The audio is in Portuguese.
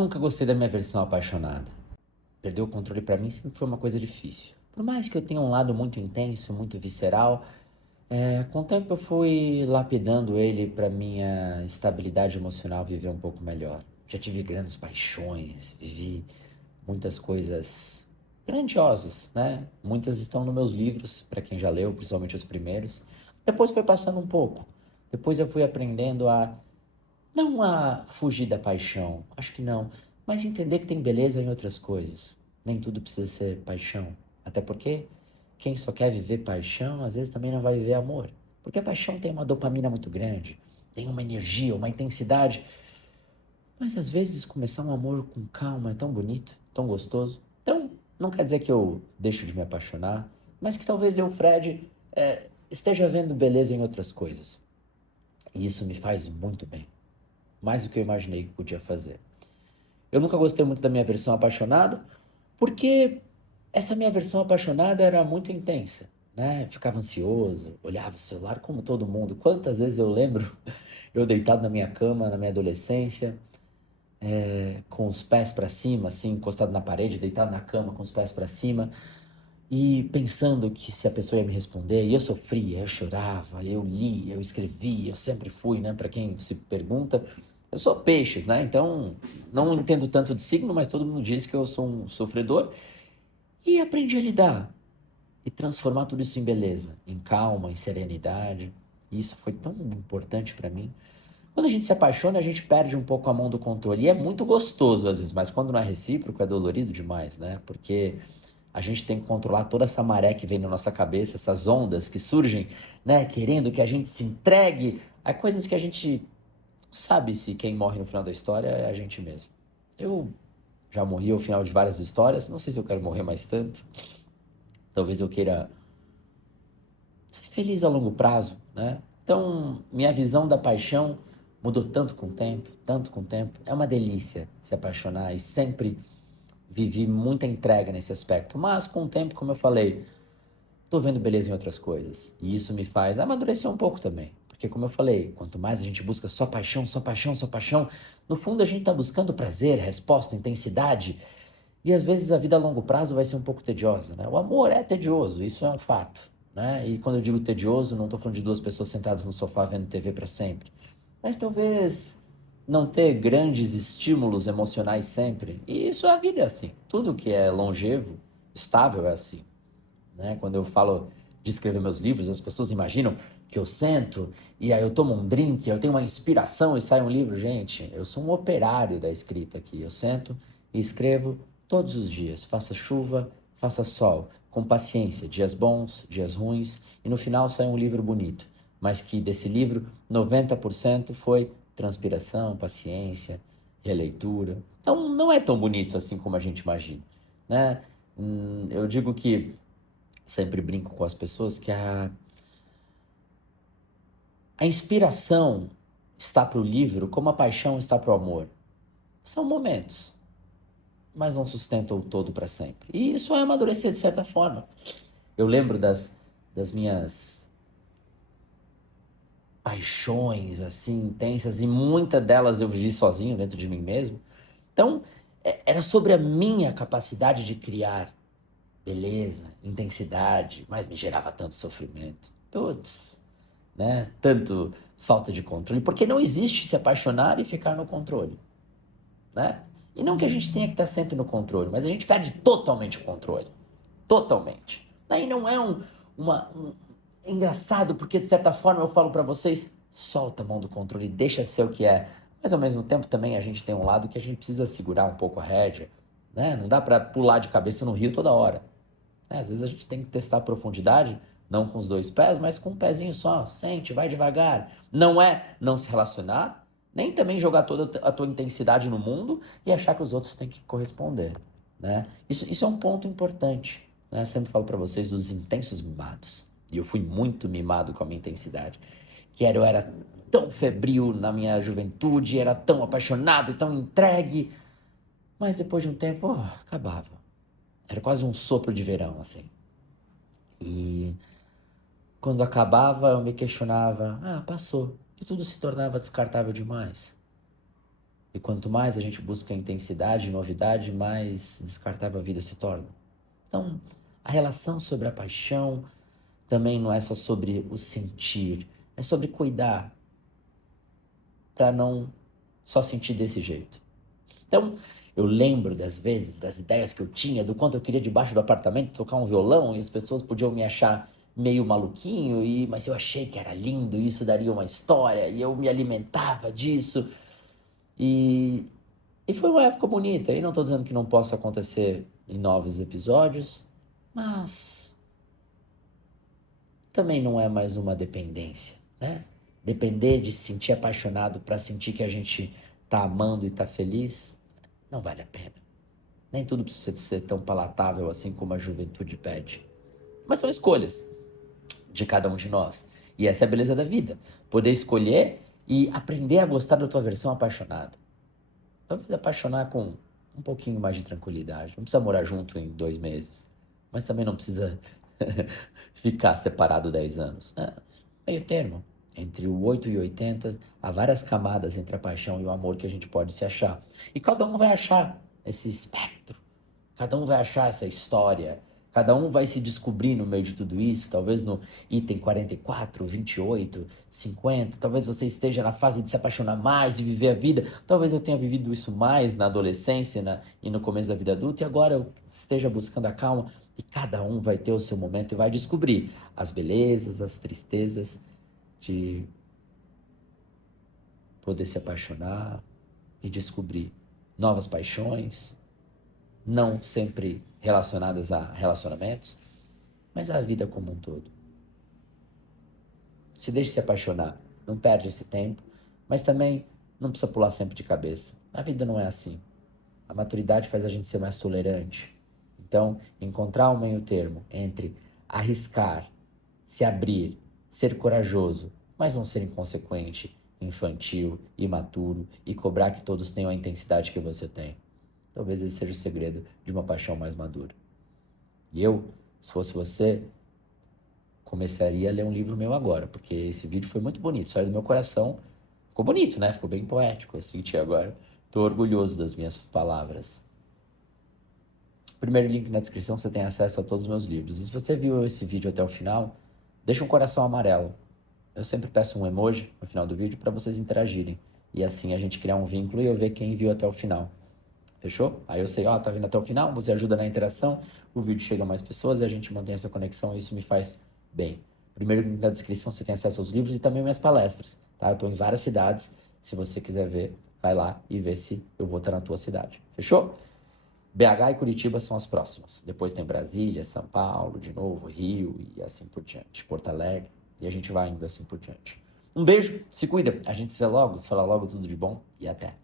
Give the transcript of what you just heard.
nunca gostei da minha versão apaixonada. Perder o controle pra mim sempre foi uma coisa difícil. Por mais que eu tenha um lado muito intenso, muito visceral, com o tempo eu fui lapidando ele pra minha estabilidade emocional viver um pouco melhor. Já tive grandes paixões, vivi muitas coisas grandiosas, né? Muitas estão nos meus livros, pra quem já leu, principalmente os primeiros. Depois foi passando um pouco. Depois eu fui aprendendo a não a fugir da paixão, acho que não, mas entender que tem beleza em outras coisas. Nem tudo precisa ser paixão. Até porque quem só quer viver paixão, às vezes também não vai viver amor. Porque a paixão tem uma dopamina muito grande, tem uma energia, uma intensidade. Mas às vezes começar um amor com calma é tão bonito, tão gostoso. Então, não quer dizer que eu deixo de me apaixonar, mas que talvez eu, Fred, esteja vendo beleza em outras coisas. E isso me faz muito bem. Mais do que eu imaginei que podia fazer. Eu nunca gostei muito da minha versão apaixonado, porque essa minha versão apaixonada era muito intensa, né? Ficava ansioso, olhava o celular como todo mundo. Quantas vezes eu lembro eu deitado na minha cama, na minha adolescência, com os pés pra cima, assim, encostado na parede, deitado na cama com os pés pra cima, e pensando que se a pessoa ia me responder, e eu sofria, eu chorava, eu lia, eu escrevia, eu sempre fui, né? Para quem se pergunta, eu sou peixes, né? Então, não entendo tanto de signo, mas todo mundo diz que eu sou um sofredor. E aprendi a lidar e transformar tudo isso em beleza, em calma, em serenidade. E isso foi tão importante para mim. Quando a gente se apaixona, a gente perde um pouco a mão do controle. E é muito gostoso às vezes, mas quando não é recíproco, é dolorido demais, né? Porque a gente tem que controlar toda essa maré que vem na nossa cabeça, essas ondas que surgem, né? Querendo que a gente se entregue a coisas que a gente sabe se quem morre no final da história é a gente mesmo. Eu já morri ao final de várias histórias, não sei se eu quero morrer mais tanto. Talvez eu queira ser feliz a longo prazo, né? Então, minha visão da paixão mudou tanto com o tempo, tanto com o tempo. É uma delícia se apaixonar e sempre vivi muita entrega nesse aspecto. Mas com o tempo, como eu falei, tô vendo beleza em outras coisas. E isso me faz amadurecer um pouco também. Porque, como eu falei, quanto mais a gente busca só paixão, só paixão, só paixão, no fundo a gente tá buscando prazer, resposta, intensidade. E às vezes a vida a longo prazo vai ser um pouco tediosa, né? O amor é tedioso, isso é um fato, né? E quando eu digo tedioso, não tô falando de duas pessoas sentadas no sofá vendo TV para sempre. Mas talvez não ter grandes estímulos emocionais sempre. E isso a vida é assim. Tudo que é longevo, estável é assim, né? Quando eu falo de escrever meus livros, as pessoas imaginam que eu sento e aí eu tomo um drink, eu tenho uma inspiração e sai um livro. Gente, eu sou um operário da escrita aqui. Eu sento e escrevo todos os dias, faça chuva, faça sol, com paciência, dias bons, dias ruins, e no final sai um livro bonito. Mas que desse livro, 90% foi transpiração, paciência, releitura. Então não é tão bonito assim como a gente imagina, né? Eu digo que sempre brinco com as pessoas que a inspiração está para o livro como a paixão está para o amor. São momentos, mas não sustentam o todo para sempre. E isso é amadurecer de certa forma. Eu lembro das minhas paixões assim intensas e muitas delas eu vivi sozinho dentro de mim mesmo. Então, era sobre a minha capacidade de criar beleza, intensidade, mas me gerava tanto sofrimento. Putz, né? Tanto falta de controle, porque não existe se apaixonar e ficar no controle, né? E não que a gente tenha que estar sempre no controle, mas a gente perde totalmente o controle. Totalmente. Daí não é é engraçado, porque de certa forma eu falo pra vocês, solta a mão do controle, deixa ser o que é. Mas ao mesmo tempo também a gente tem um lado que a gente precisa segurar um pouco a rédea, né? Não dá pra pular de cabeça no rio toda hora. Às vezes a gente tem que testar a profundidade, não com os dois pés, mas com um pezinho só. Sente, vai devagar. Não é não se relacionar, nem também jogar toda a tua intensidade no mundo e achar que os outros têm que corresponder, né? Isso é um ponto importante, né? Eu sempre falo para vocês dos intensos mimados. E eu fui muito mimado com a minha intensidade. Eu era tão febril na minha juventude, era tão apaixonado e tão entregue, mas depois de um tempo, acabava. Era quase um sopro de verão, assim. E quando acabava, eu me questionava: passou. E tudo se tornava descartável demais. E quanto mais a gente busca intensidade e novidade, mais descartável a vida se torna. Então, a relação sobre a paixão também não é só sobre o sentir, é sobre cuidar para não só sentir desse jeito. Então, eu lembro das vezes, das ideias que eu tinha, do quanto eu queria debaixo do apartamento tocar um violão e as pessoas podiam me achar meio maluquinho, mas eu achei que era lindo, e isso daria uma história e eu me alimentava disso. E, e foi uma época bonita. E não estou dizendo que não possa acontecer em novos episódios, mas também não é mais uma dependência, né? Depender de se sentir apaixonado para sentir que a gente tá amando e tá feliz, não vale a pena. Nem tudo precisa ser tão palatável assim como a juventude pede. Mas são escolhas de cada um de nós. E essa é a beleza da vida. Poder escolher e aprender a gostar da tua versão apaixonada. Talvez apaixonar com um pouquinho mais de tranquilidade. Não precisa morar junto em 2 meses. Mas também não precisa ficar separado 10 anos. Meio termo. Entre o 8 e o 80, há várias camadas entre a paixão e o amor que a gente pode se achar. E cada um vai achar esse espectro. Cada um vai achar essa história. Cada um vai se descobrir no meio de tudo isso. Talvez no item 44, 28, 50. Talvez você esteja na fase de se apaixonar mais, de viver a vida. Talvez eu tenha vivido isso mais na adolescência e no começo da vida adulta. E agora eu esteja buscando a calma. E cada um vai ter o seu momento e vai descobrir as belezas, as tristezas de poder se apaixonar e descobrir novas paixões, não sempre relacionadas a relacionamentos, mas à vida como um todo. Se deixe se apaixonar, não perde esse tempo, mas também não precisa pular sempre de cabeça. A vida não é assim. A maturidade faz a gente ser mais tolerante. Então, encontrar um meio termo entre arriscar, se abrir, ser corajoso, mas não ser inconsequente, infantil, imaturo e cobrar que todos tenham a intensidade que você tem. Talvez esse seja o segredo de uma paixão mais madura. E eu, se fosse você, começaria a ler um livro meu agora, porque esse vídeo foi muito bonito, saiu do meu coração. Ficou bonito, né? Ficou bem poético, eu senti agora. Tô orgulhoso das minhas palavras. Primeiro link na descrição, você tem acesso a todos os meus livros. E se você viu esse vídeo até o final, deixa um coração amarelo. Eu sempre peço um emoji no final do vídeo para vocês interagirem. E assim a gente criar um vínculo e eu ver quem viu até o final. Fechou? Aí eu sei, tá vindo até o final, você ajuda na interação, o vídeo chega a mais pessoas e a gente mantém essa conexão e isso me faz bem. Primeiro link na descrição, você tem acesso aos livros e também minhas palestras, tá? Eu tô em várias cidades, se você quiser ver, vai lá e vê se eu vou estar na tua cidade. Fechou? BH e Curitiba são as próximas. Depois tem Brasília, São Paulo, de novo, Rio e assim por diante. Porto Alegre. E a gente vai indo assim por diante. Um beijo, se cuida. A gente se vê logo, se fala logo, tudo de bom e até.